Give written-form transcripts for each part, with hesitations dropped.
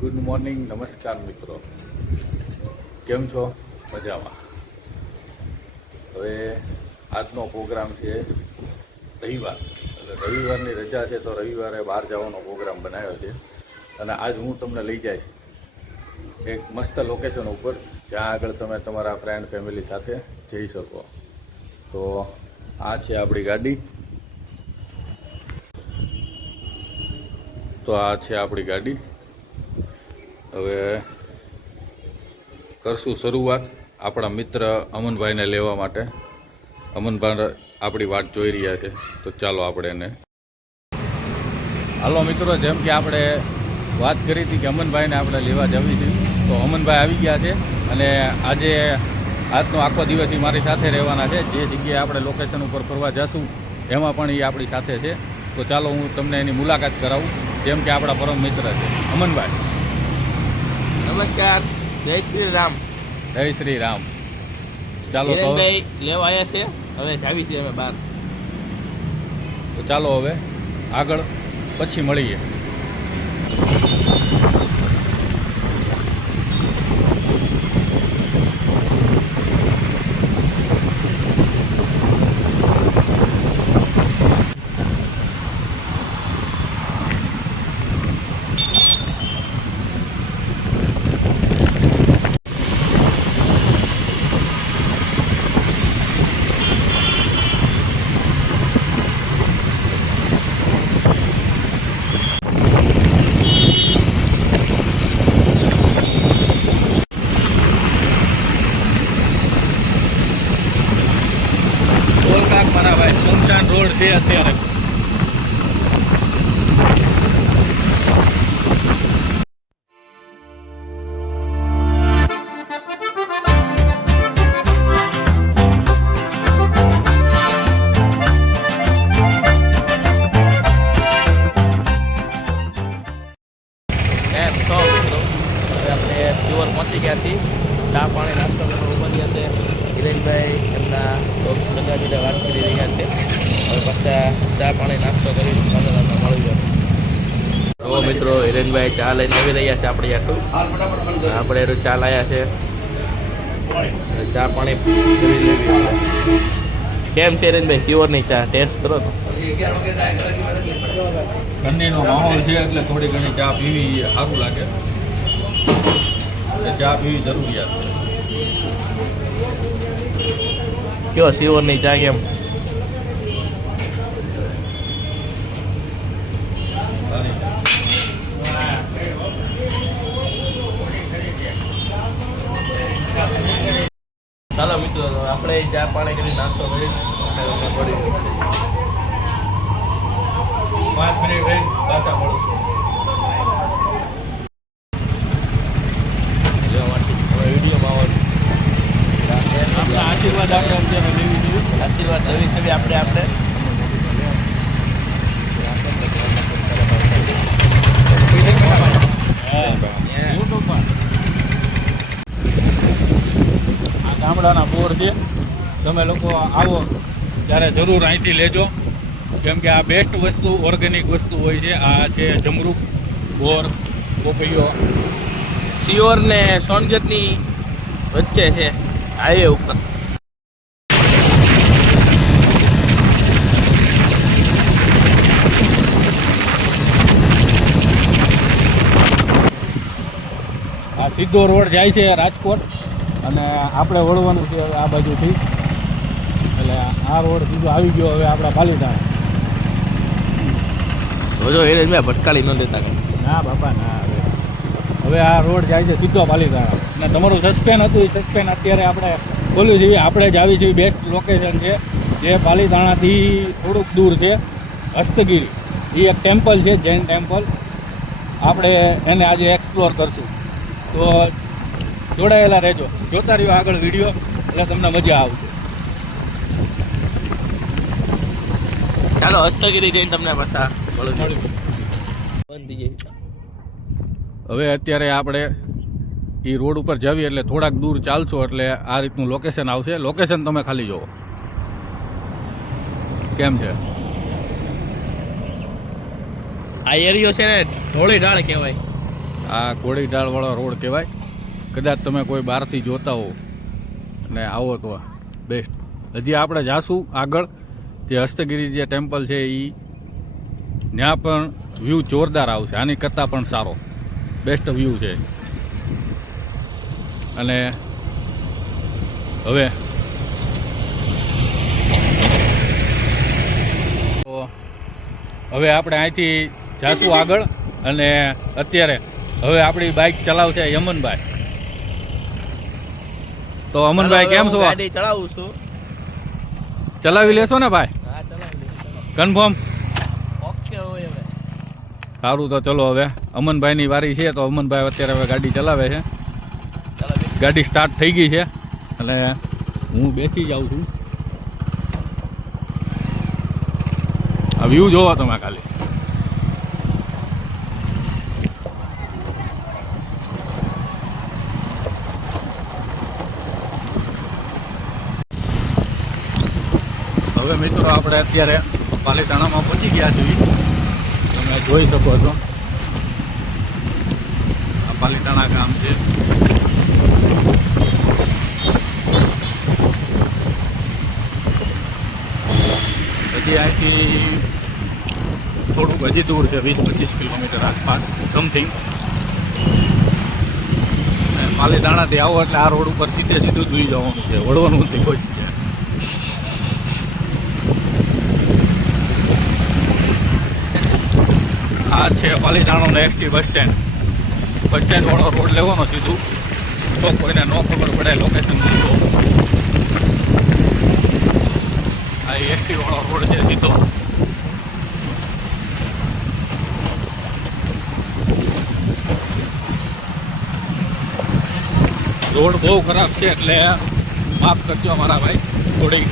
Good morning, નમસ્કાર મિત્રો, કેમ છો? મજામાં. હવે આજનો પ્રોગ્રામ છે રવિવાર, એટલે રવિવારની રજા છે તો રવિવારે બહાર જવાનો પ્રોગ્રામ બનાવ્યો છે. અને આજ હું તમને લઈ જઈશ એક મસ્ત લોકેશન ઉપર, જ્યાં આગળ તમે તમારા ફ્રેન્ડ ફેમિલી સાથે જઈ શકો. તો આ છે આપણી ગાડી. હવે કરશું શરૂઆત આપણા મિત્ર અમનભાઈને લેવા માટે. અમનભાઈ આપણી વાટ જોઈ રહ્યા છે, તો ચાલો આપણે એને. હાલો મિત્રો, જેમ કે આપણે વાત કરી હતી કે અમનભાઈને આપણે લેવા જવી હતી, તો અમનભાઈ આવી ગયા છે. અને આજનો આખો દિવસ મારી સાથે રહેવાના છે. જે જગ્યાએ આપણે લોકેશન ઉપર ફરવા જશું એમાં પણ એ આપણી સાથે છે. તો ચાલો હું તમને એની મુલાકાત કરાવું, જેમ કે આપણા પરમ મિત્ર છે અમનભાઈ. નમસ્કાર, જય શ્રી રામ. જય શ્રી રામ. ચાલો હિરેનભાઈ લેવા આવ્યા છે, હવે જાવી છે અમે બહાર. તો ચાલો હવે આગળ પછી મળીએ. મારા ભાઈ સુમસાન રોડ છે અત્યારે. તો મિત્રો, હવે આપણે પ્યોર પહોંચી ગયા છીએ. ચા પાણી નાસ્તો કરવા ઉભા ગયા છે. હિરેનભાઈ એમના બધા જોડે વાત કરી રહ્યા છે. હવે પાછા ચા પાણી નાસ્તો કરી મળી જાય. તો મિત્રો, હિરેનભાઈ ચા લઈને આવી રહ્યા છે આપણી આટલું. આપણે એનું ચા લાયા છે, ચા પાણી કરી લેવી. કેમ છે હિરેનભાઈ પ્યોરની ચા? ટેસ્ટ કરો તો. ઠંડીનો માહોલ છે એટલે થોડી ઘણી ચા પીવી સારું લાગે. ચા પીવી જરૂરિયાત છે. કયો સિયોરની ચા કેમ? ચાલો મિત્રો, આપણે ચા પાણી કરી નાસ્તો કરી પડી 5 મિનિટ રહી પાછા મળશું. વિડીયોમાં આપણા આશીર્વાદ આપણે અત્યારે લેવી જોઈએ. આશીર્વાદ લેવી છે આપણે આ ગામડાના બોર છે, તમે લોકો આવો ત્યારે જરૂર અહીંથી લેજો, કેમ કે આ બેસ્ટ વસ્તુ, ઓર્ગેનિક વસ્તુ હોય છે. આ છે જમરૂક, બોર, પોપૈયો. સિયોર ને સોનગઢની વચ્ચે છે, હાઈવે ઉપર. આ સીધો રોડ જાય છે રાજકોટ, અને આપણે વળવાનું છે આ બાજુથી. એટલે આ રોડ સીધો આવી ગયો હવે આપણા પાલીતાણા. જો હિરેનભાઈ ભટકાળી ન દેતા કાંઈ. ના બાપા ના. હવે આ રોડ જાય છે સીધો પાલીતાણા. અને તમારું સસ્પેન હતું, એ સસ્પેન અત્યારે આપણે ખોલ્યું છે. આપણે જ આવી છે બેસ્ટ લોકેશન છે, જે પાલીતાણાથી થોડુંક દૂર છે. હસ્તગીરી એ એક ટેમ્પલ છે, જૈન ટેમ્પલ. આપણે એને આજે એક્સપ્લોર કરશું. તો જોડાયેલા રહેજો, જોતા રહ્યો આગળ વિડીયો, એટલે તમને મજા આવશે. ચાલો હસ્તગીરી જઈને તમને પાછા મળું. હવે અત્યારે આપણે એ રોડ ઉપર જઈએ એટલે થોડાક દૂર ચાલશો એટલે આ રીતનું લોકેશન આવશે. લોકેશન તમે ખાલી જુઓ કેમ છે. આ એરિયો છે ને ઢોળી ઢાળ કહેવાય. આ કોળીડાળવાળો રોડ કહેવાય. કદાચ તમે કોઈ બહારથી જોતા હો અને આવો તો બેસ્ટ. હજી આપણે જાશું આગળ, જે હસ્તગીરી જે ટેમ્પલ છે એ ત્યાં પણ વ્યૂ જોરદાર આવશે, આની કરતાં પણ સારો બેસ્ટ વ્યૂ છે. અને હવે આપણે અહીંથી જાશું આગળ. અને અત્યારે હવે આપણી બાઇક ચલાવશે યમનભાઈ. તો અમનભાઈ કેમ છો? ગાડી ચલાવું છું. ચલાવી લેશો ને ભાઈ? હા, ચલાવી લઈશ. કન્ફર્મ? ઓકે હોય હવે. સારું, તો ચલો હવે અમનભાઈની વારી છે. તો અમનભાઈ અત્યારે હવે ગાડી ચલાવે છે. ગાડી સ્ટાર્ટ થઈ ગઈ છે અને હું બેસી જાઉં છું. આ વ્યૂ જોવો તમે ખાલી. હવે મિત્રો આપણે અત્યારે પાલીતાણામાં પહોંચી ગયા છીએ. તમે જોઈ શકો છો આ પાલીતાણા ગામ છે. હજી અહીંથી થોડુંક હજી દૂર છે, 20-25 કિલોમીટર આસપાસ સમથિંગ. પાલીતાણાથી આવો એટલે આ રોડ ઉપર સીધે સીધું જોઈ જવાનું છે, વળવાનું નથી કોઈ. આ છે પાલીતાણાનો ST bus stand. Bus stand વાળો રોડ લેવાનો સીધું, તો કોઈને ન ખબર પડે લોકેશન સીધો. આ એસટી વાળો રોડ છે સીધો. રોડ બહુ ખરાબ છે એટલે માફ કરજો મારા ભાઈ. થોડીક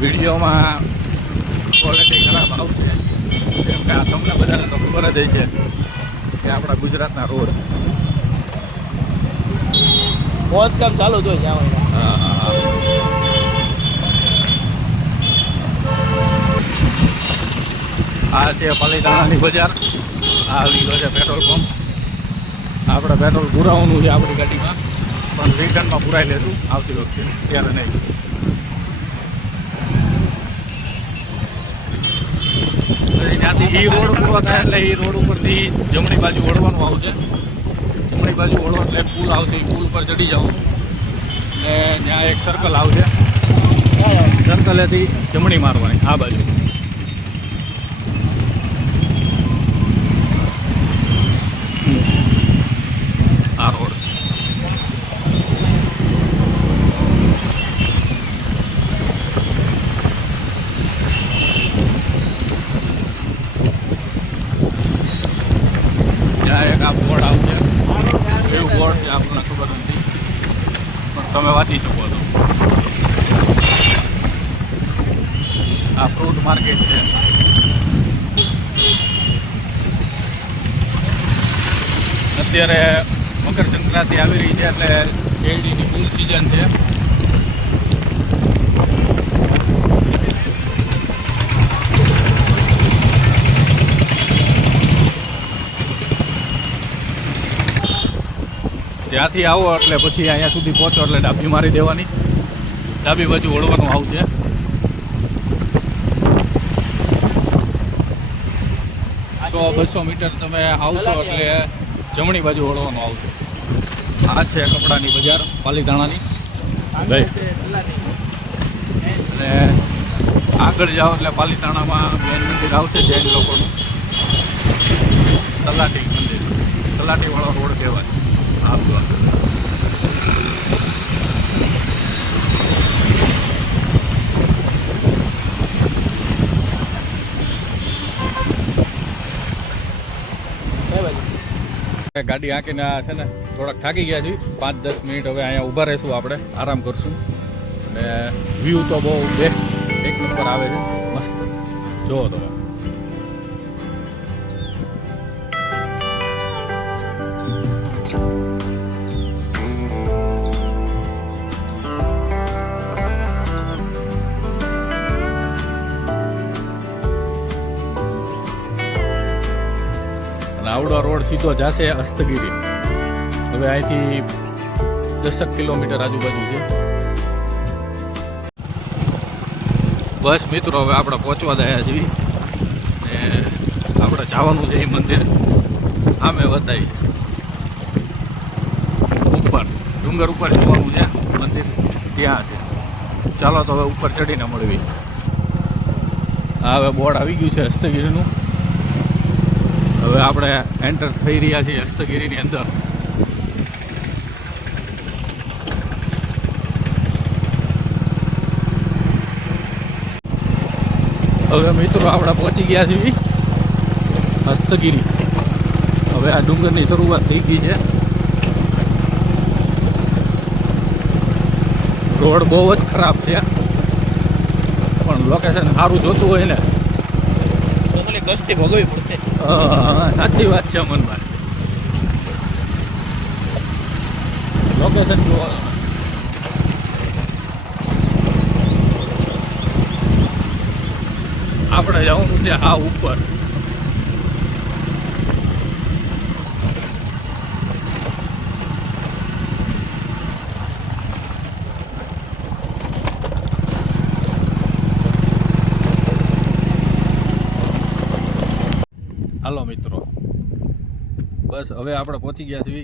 વિડીયોમાં ક્વોલિટી ખરાબ આવશે, કેમ કે આ તમને બધાને તો ખબર જ છે કે આપણા ગુજરાતના રોડ. ખોદકામ ચાલુ જ હોય જવાનું. આ છે પાલીતાણાની બજાર. આ લીધો છે પેટ્રોલ પંપ. આપણે પેટ્રોલ પુરાવાનું છે આપણી ગાડીમાં, પણ રિટર્નમાં પુરાઈ લેશું આવતી વખતે, ત્યારે નહીં. ત્યાંથી એ રોડ પૂરો થાય એટલે એ રોડ ઉપરથી જમણી બાજુ વળવાનું આવશે. જમણી બાજુ વળો એટલે પુલ આવશે, એ પુલ પર ચડી જવાનું ને ત્યાં એક સર્કલ આવશે. સર્કલેથી જમણી મારવાની આ બાજુ. આ રોડ ત્યાં એક આ બોર્ડ આવશે, એવું બોર્ડ છે આપણને ખબર નથી પણ તમે વાંચી શકો છો. આ ફ્રૂટ માર્કેટ છે. અત્યારે મકર સંક્રાંતિ આવી રહી છે એટલે શેરડીની ફૂલ સિઝન છે. ત્યાંથી આવો એટલે પછી અહીંયા સુધી પહોંચો એટલે ડાબી મારી દેવાની, ડાબી બાજુ વળવાનું આવશે. 100-200 મીટર તમે આવશો એટલે જમણી બાજુ વળવાનું આવશે. આ છે કપડાની બજાર પાલીતાણાની. અને આગળ જાઓ એટલે પાલીતાણામાં મેન મંદિર આવશે જૈન લોકોનું, તલાટી મંદિર. તલાટીવાળો રોડ કહેવાય. ગાડી હાંકીને છે ને થોડાક થાકી ગયા છીએ. 5-10 મિનિટ હવે અહીંયા ઊભા રહીશું, આપણે આરામ કરશું. અને વ્યૂ તો બહુ બેસ્ટ એક નંબર આવે છે, મસ્ત. જુઓ તમે. અને આવડો રોડ સીધો જશે હસ્તગીરી. હવે અહીંથી 10 કિલોમીટર આજુબાજુ છે. બસ મિત્રો, હવે આપણે પહોંચવા દયા છીએ ને આપણે જવાનું છે એ મંદિર આમે બતાવી ઉપર ડુંગર ઉપર જવાનું છે. મંદિર ત્યાં છે. ચાલો તો હવે ઉપર ચડીને મળવી. આ હવે બોર્ડ આવી ગયું છે હસ્તગીરીનું. હવે આપણે એન્ટર થઈ રહ્યા છીએ હસ્તગીરીની અંદર. હવે મિત્રો આપણે પહોંચી ગયા છીએ હસ્તગીરી. હવે આ ડુંગરની શરૂઆત થઈ ગઈ છે. રોડ બહુ જ ખરાબ છે, પણ લોકેશન સારું જોતું હોય ને તો ખાલી કષ્ટી ભોગવવી પડશે. સાચી વાત છે અમનભાઈ. લોકેશન જુઓ. આપણે જવાનું છે આ ઉપર. હાલો મિત્રો, બસ હવે આપણે પહોંચી ગયા છીએ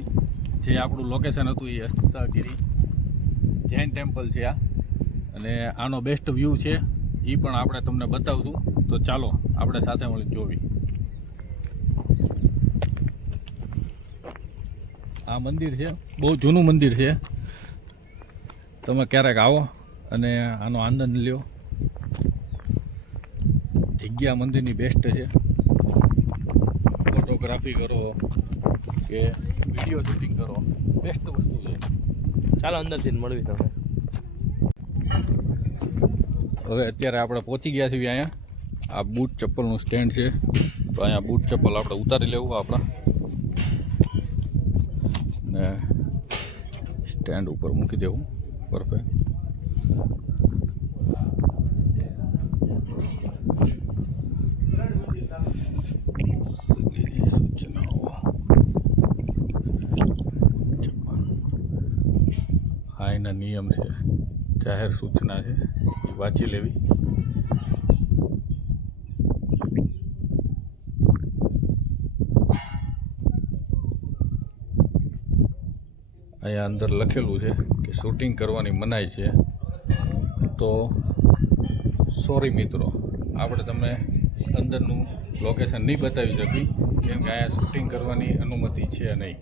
જે આપણું લોકેશન હતું એ હસ્તગીરી જૈન ટેમ્પલ છે આ. અને આનો બેસ્ટ વ્યૂ છે એ પણ આપણે તમને બતાવશું. તો ચાલો આપણે સાથે મળી જોવી. આ મંદિર છે, બહુ જૂનું મંદિર છે. તમે ક્યારેક આવો અને આનો આનંદ લ્યો. જગ્યા મંદિરની બેસ્ટ છે. ફોટોગ્રાફી કરો કે વિડીયો શૂટિંગ કરો, બેસ્ટ વસ્તુ છે. ચાલો અંદરથી મળવી તમે. હવે અત્યારે આપણે પહોંચી ગયા છીએ અહીંયા. આ બૂટ ચપ્પલનું સ્ટેન્ડ છે, તો અહીંયા બૂટ ચપ્પલ આપણે ઉતારી લેવું આપણા ને સ્ટેન્ડ ઉપર મૂકી દેવું. પરફેક્ટ. આ એના નિયમ છે, જાહેર સૂચના છે, એ વાંચી લેવી. અહીંયા અંદર લખેલું છે કે શૂટિંગ કરવાની મનાઈ છે. તો સોરી મિત્રો, આપણે તમને અંદરનું લોકેશન નહીં બતાવી શકી કેમ કે અહીંયા શૂટિંગ કરવાની અનુમતિ છે નહીં.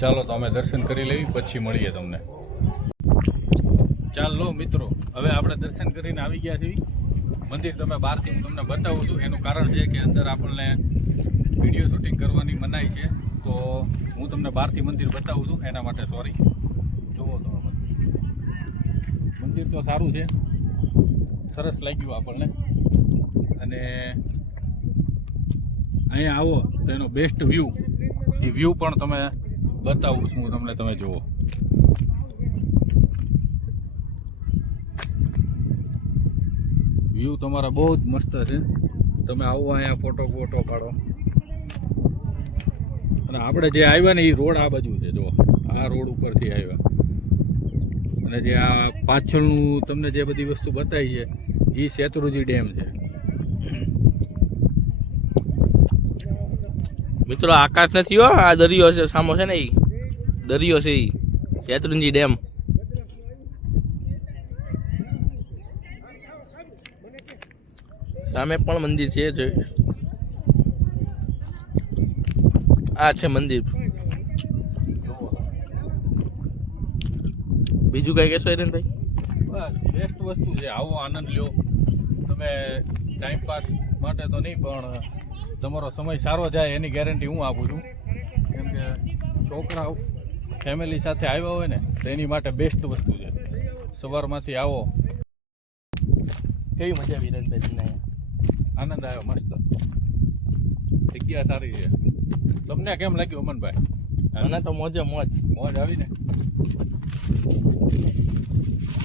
ચાલો તો અમે દર્શન કરી લેવી, પછી મળીએ તમને. ચાલો મિત્રો, હવે આપણે દર્શન કરીને આવી ગયા છીએ મંદિર. તમે બહારથી હું તમને બતાવું છું. એનું કારણ છે કે અંદર આપણને વિડીયો શૂટિંગ કરવાની મનાઈ છે. તો હું તમને બહારથી મંદિર બતાવું છું, એના માટે સોરી. જુઓ તમે મંદિર તો સારું છે, સરસ લાગ્યું આપણને. અને અહીંયા આવો તો એનો બેસ્ટ વ્યૂ, એ વ્યૂ પણ તમે બતાવું છું હું તમને. તમે જુઓ, વ્યૂ તમારા બહુ જ મસ્ત છે. તમે આવો અહીંયા ફોટો પાડો. અને આપણે જે આવ્યા ને એ રોડ આ બાજુ છે. જો આ રોડ ઉપરથી આવ્યા. અને જે આ પાછળનું તમને જે બધી વસ્તુ બતાવી છે એ શેત્રુંજી ડેમ છે. મિત્રો આકાશ નથી હો, આ દરિયો છે સામો છે ને, એ દરિયો છે, એ શેત્રુંજી ડેમ. સામે પણ મંદિર છે. આ છે મંદિર. બીજું કઈ કહેશો હિરેનભાઈ? બસ બેસ્ટ વસ્તુ છે. આવો આનંદ લ્યો તમે. ટાઈમ પાસ માટે તો નહીં, પણ તમારો સમય સારો જાય એની ગેરંટી હું આપું છું. કેમ કે છોકરાઓ ફેમિલી સાથે આવ્યા હોય ને તો એની માટે બેસ્ટ વસ્તુ છે. સવારમાંથી આવો. કેવી મજા આવી હિરેનભાઈ તમને? આનંદ આવ્યો, મસ્ત જગ્યા સારી છે. તમને કેમ લાગ્યું અમનભાઈ? મને તો મોજે મોજ આવી ને.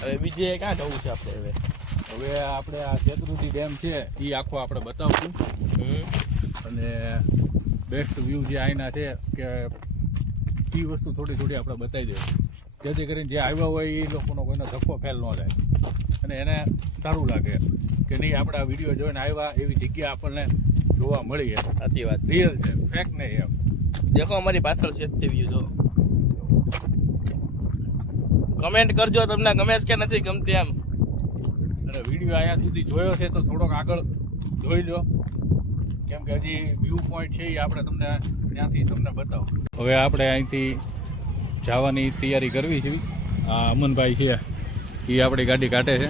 હવે બીજે ક્યાં જવું છે આપણે? હવે આપણે આ શેત્રુંજી ડેમ છે એ આખો આપણે બતાવશું. અને બેસ્ટ વ્યૂ જે અહીંના છે કે એ વસ્તુ થોડી થોડી આપણે બતાવી દઈએ જેથી કરીને જે આવ્યા હોય એ લોકોનો કોઈનો ધક્કો ફેલ ન જાય અને એને સારું લાગે કે નહીં આપણે આ વિડીયો જોઈને આવ્યા એવી જગ્યા આપણને જોવા મળી એમ. સાચી વાત. રિયલ છે, ફેક નહીં એમ. દેખો અમારી પાછળ છે તે વ્યૂ જો. કમેન્ટ કરજો તમને ગમે છે કે નથી ગમતી એમ. અને વિડીયો અહીંયા સુધી જોયો છે તો થોડોક આગળ જોઈ લો કેમ કે હજી વ્યૂ પોઈન્ટ છે એ આપણે તમને ત્યાંથી તમને બતાવો. હવે આપણે અહીંથી જવાની તૈયારી કરવી છે. આ અમનભાઈ છે એ આપણી ગાડી કાઢે છે,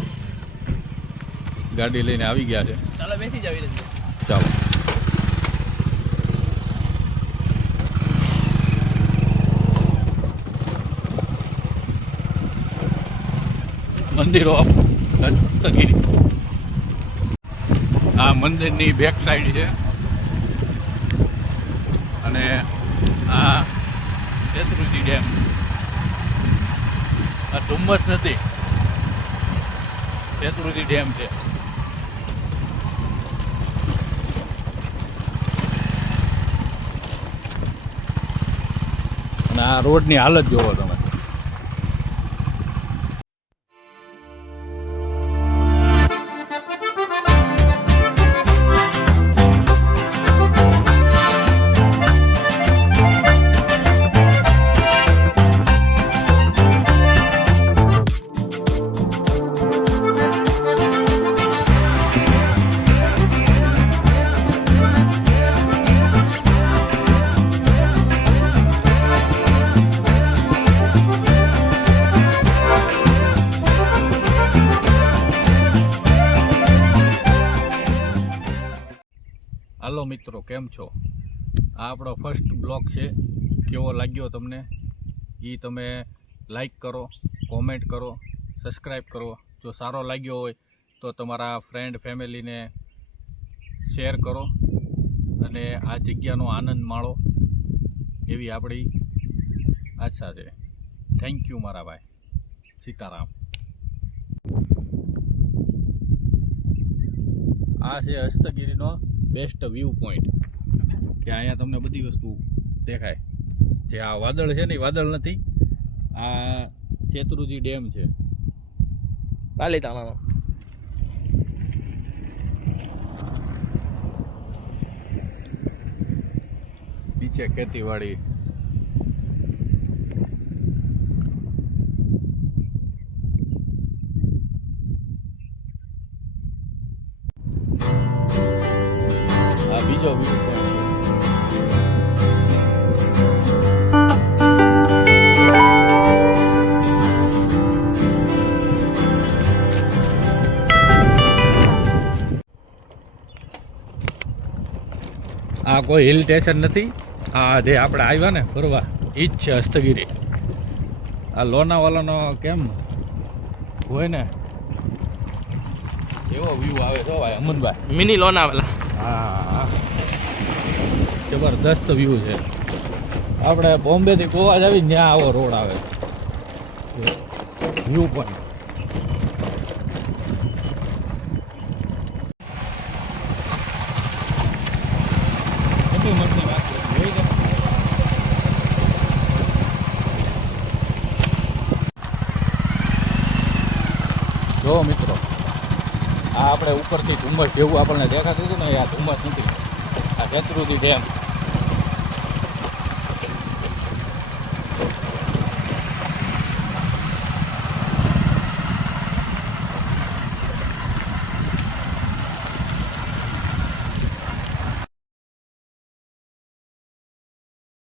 ગાડી લઈને આવી ગયા છે. ચાલો બેસી જાવ. ચાલો. મંદિરો દત્તગીરી. આ મંદિરની બેક સાઈડ છે અને આ શેત્રુંજી ડેમ. આ ધુમ્મસ નથી, શેત્રુંજી ડેમ છે. અને આ રોડની હાલત જોવો તમે. હાલો મિત્રો, કેમ છો? આ આપણો ફર્સ્ટ બ્લોગ છે. કેવો લાગ્યો તમને એ તમે લાઈક કરો, કોમેન્ટ કરો, સબસ્ક્રાઈબ કરો. જો સારો લાગ્યો હોય તો તમારા ફ્રેન્ડ ફેમિલીને શેર કરો અને આ જગ્યાનો આનંદ માણો એવી આપણી આશા છે. થેન્ક યુ મારા ભાઈ. સીતારામ. આ છે હસ્તગીરીનો બેસ્ટ વ્યૂ પોઈન્ટ કે અહીંયા તમને બધી વસ્તુ દેખાય. જે આ વાદળ છે ને એ વાદળ નથી, આ શેત્રુંજી ડેમ છે પાલીતાણાનો. નીચે ખેતીવાડી. આ બીજો વ્યૂ પોઈન્ટ છે. આ કોઈ હિલ સ્ટેશન નથી. આ જે આપણે આવ્યા ને ફરવા એ જ છે હસ્તગીરી. આ લોનાવાલાનો કેમ હોય ને એવો વ્યૂ આવે છે ભાઈ અમનભાઈ. મિની લોનાવાલા. હા, જબરદસ્ત વ્યૂ છે. આપણે બોમ્બેથી ગોવા જ આવી ત્યાં આવો રોડ આવે વ્યૂ પોઈન્ટ. કેટલી મસ્તની વાત છે. જોઈ છે? જો મિત્રો, આ આપણે ઉપરથી ધુમ્મસ જેવું આપણને દેખાતું હતું ને, આ ધુમ્મસ નથી, આ શેત્રુંજી ડેમ.